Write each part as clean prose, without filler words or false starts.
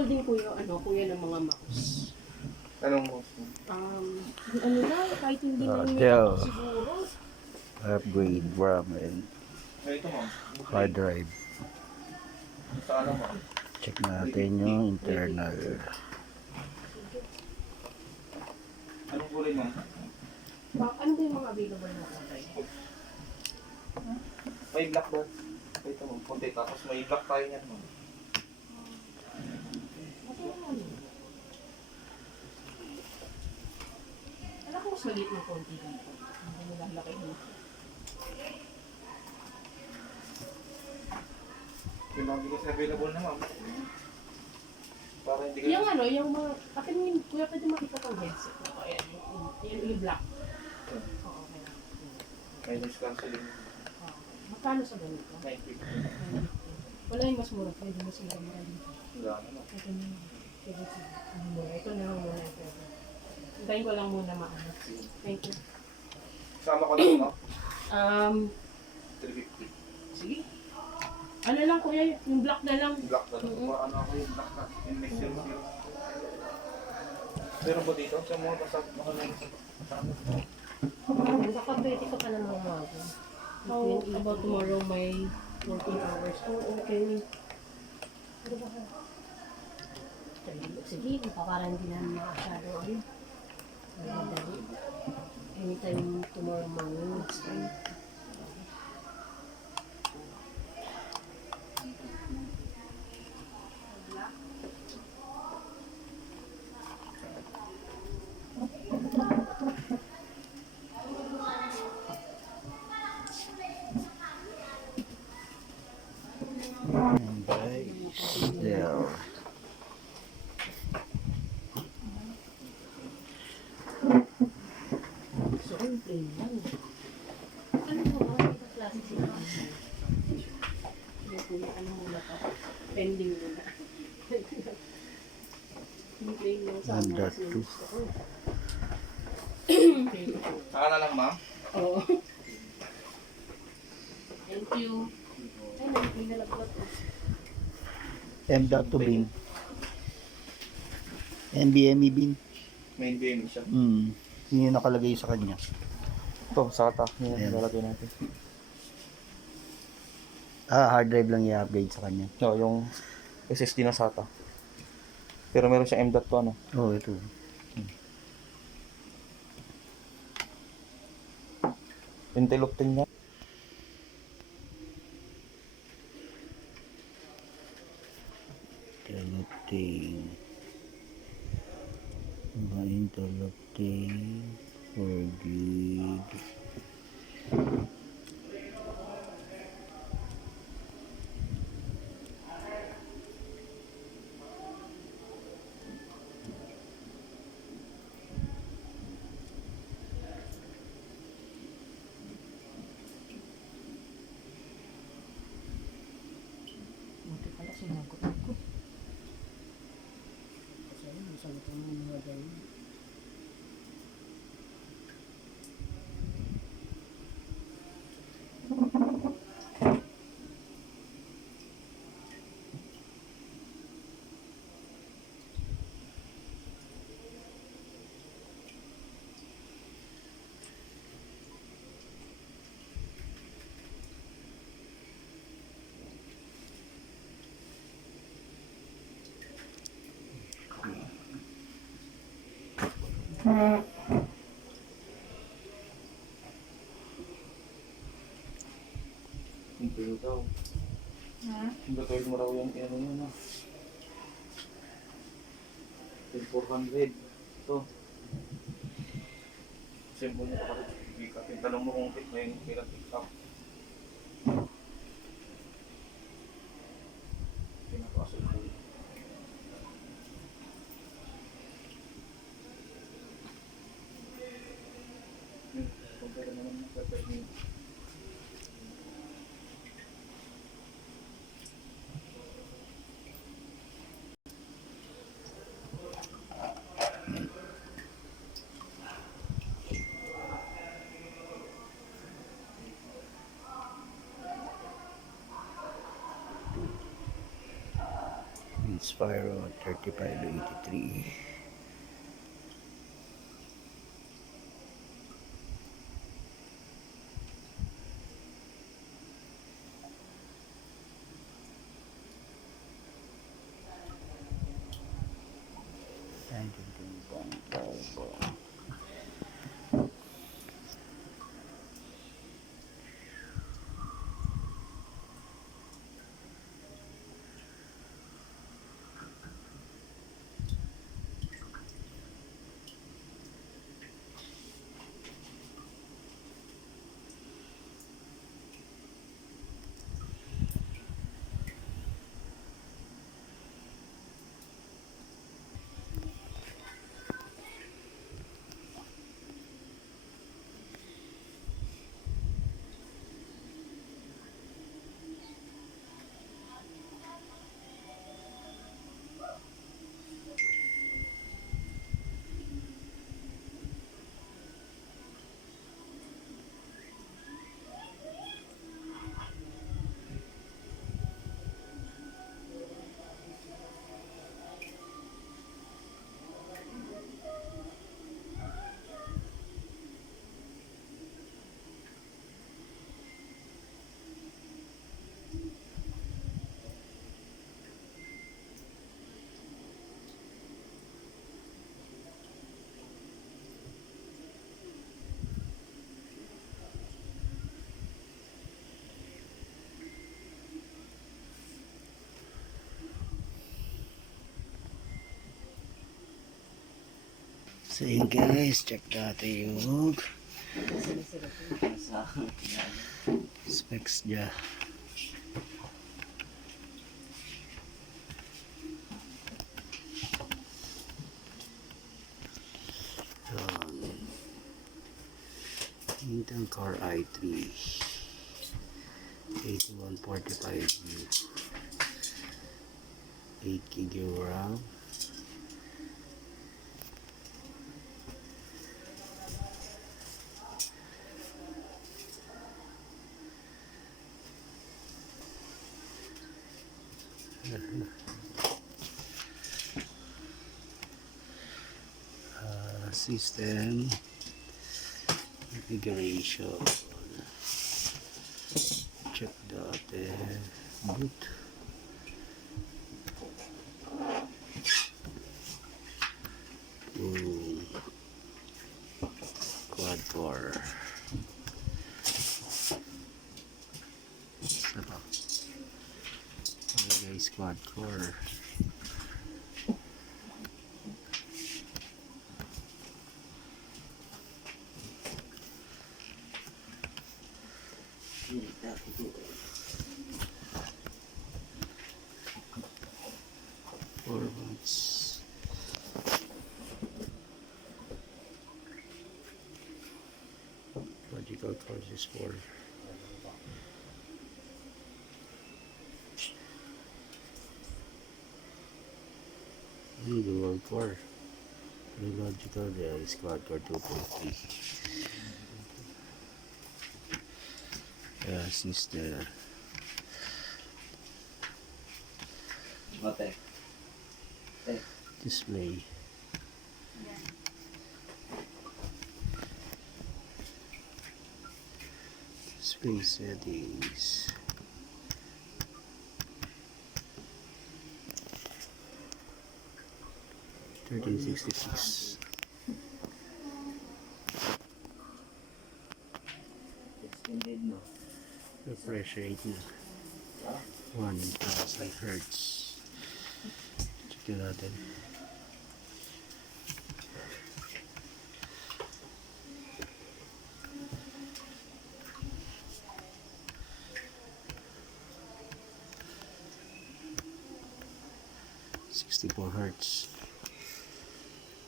available din kuya, kuya ng mga mouse. Anong mouse mo? Ano na, kahit hindi na yung Dell. siguro. Upgrade RAM and Ito ma'am. hard drive. Sa ano ma'am? Check natin yung internal. Anong kulay ma'am? Ano ba yung mga available na kulay? May black ba? Ito ma'am, puti. Tapos may black tayo niyan ma'am. Alam ko mas maliit ng konti dito. Hindi mo lalaki dito. Yung lagi kasi available na ma'am. Para hindi ka... Yung mga, akin yung, kuya pwede makita tong headset. Ayan, yung black. Oo, okay lang. May noise cancelling. Magkano sa ganito? 950. Wala yung mas mura. Pwede mo sila mura dito. Wala na. Ito na yung pwede sila. Ito na lang muna yung pwede. Hintayin ko lang muna maano. Thank you. Sama ko lang no? 350. Sige. Ano lang kuya, yung black na lang. Black na lang. Ano ako yung black na. Yung next year. Pero ba dito? Sa mga pasap na ka lang. Baka pwede ka pa naman umagin. How about tomorrow may 14 hours? Oh, okay. Ano ba ka? Sige, para hindi naman makasado ano. Anytime tomorrow morning, next time. And guys, Dell. So, plain lang. Ano mo ba? Ano klase sila? Ano muna pa? Pending muna. Hindi plain lang sa And that mga too. gusto ko. Saka na lang ma'am. Oo. Thank you. Ay, nalaglag ko. M.2 bin. NVMe bin. Main game siya. Yun yung nakalagay sa kanya. Ito, SATA. Yan Ayan. ang lalagay natin. Hard drive lang i-upgrade sa kanya. No, yung SSD na SATA. Pero meron siyang M.2 ano. Oh, ito. Intel Optane niya. Interlocking. Mga interlocking. 4 gig. Buti pala sinagot ako. Kasi masagot ko ng mga ganyan. Intel daw. Intel mo raw yung ano yun ah. 10400. Ito. Simple mo pa rin. Tanong mo kung may pick-up. Pinapasok ko. Compare naman sa pwede. Spyro 3583. So yun guys, check natin yung specs niya. Intel Core i3 8145U, 8GB RAM, system configuration, check the boot, quad core, okay guys, quad core. Formats, logical courses for dual core, logical, there is quad core 2.3. Since the display, display settings, $1366. Refresh rate na 1000 Hz. Check natin. Hz.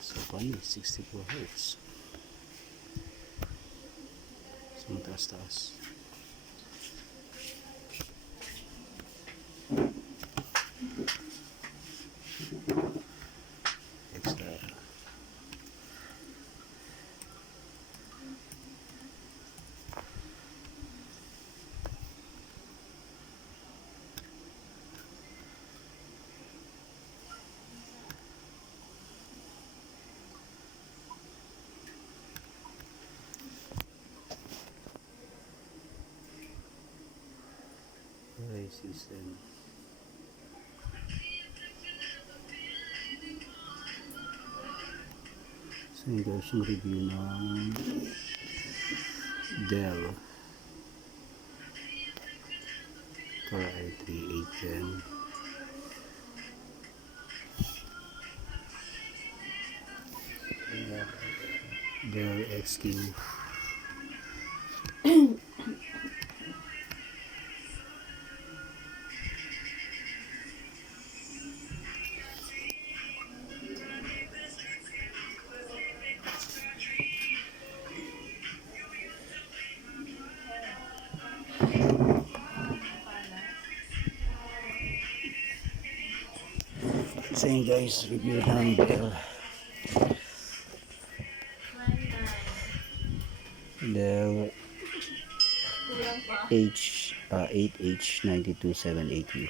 So funny, 64 Hz. So taas-taas. Extra. system. So yun guys, yung review ng Dell Core i3 8th Gen. Dell XQ. So yun guys, review ng Dell 8H92780.